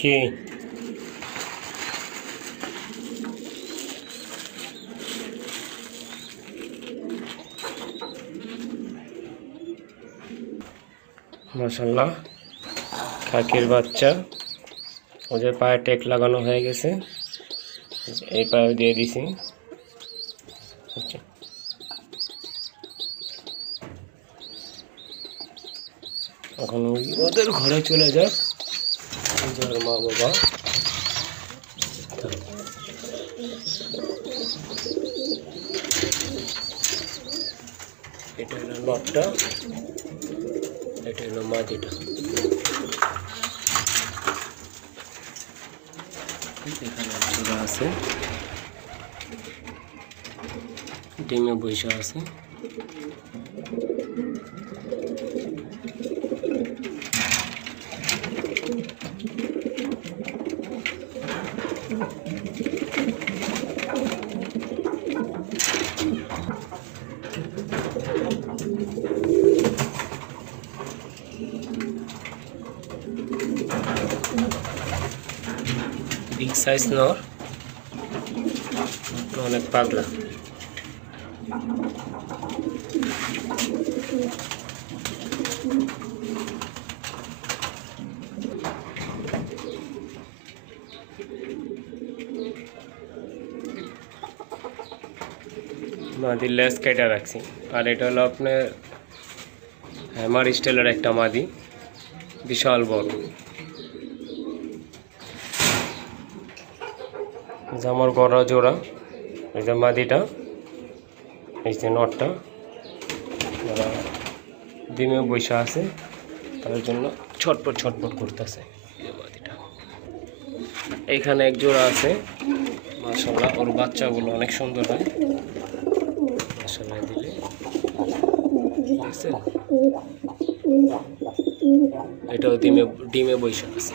কি মাশাআল্লাহ খাকির বাচ্চা, ওদের পায়ে টেক লাগানো হয়ে গেছে, এই পায়ে দিয়ে দিছি। এখন ওদের ঘরে চলে যাক, ওদের মা বাবা। এটা হলো নটটা, এটা হলো মাদিটা। এখানে জোড়া আছে, ডিমে বৈশা আছে। বিগ সাইজ নর, অনেক পাগলা। মাদি লেস কেটে রাখছি। আর এটা হলো আপনার হ্যামার স্টাইলের একটা মাদি, বিশাল বড়। আমার গড়া জোড়া, এই যে মাদিটা, এই যে নটটা, ডিমে বৈশা আছে, তার জন্য ছটপট ছটপট করতেছে মাদিটা। এইখানে এক জোড়া আছে, মাশাআল্লাহ ওর বাচ্চাগুলো অনেক সুন্দর হয়, মাশাআল্লাহ দিলে দেখছেন। এটাও ডিমে বৈশা আছে।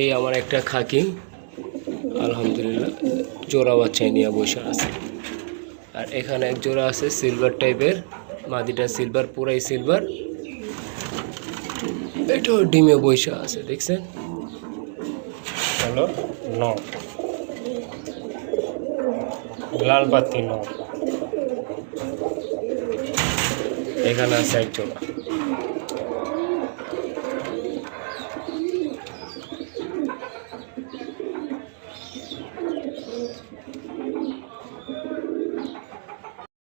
এই আমার একটা খাকি, আলহামদুলিল্লাহ জোড়া বাচ্চাই নিয়ে বৈশা আছে। আর এখানে এক জোড়া আছে সিলভার টাইপের, মাদিটা সিলভার, পুরাই সিলভার, এটাও ডিমে বৈশা আছে, দেখছেন। হলো নট, লাল পাতি নট। এখানে আছে এক জোড়া।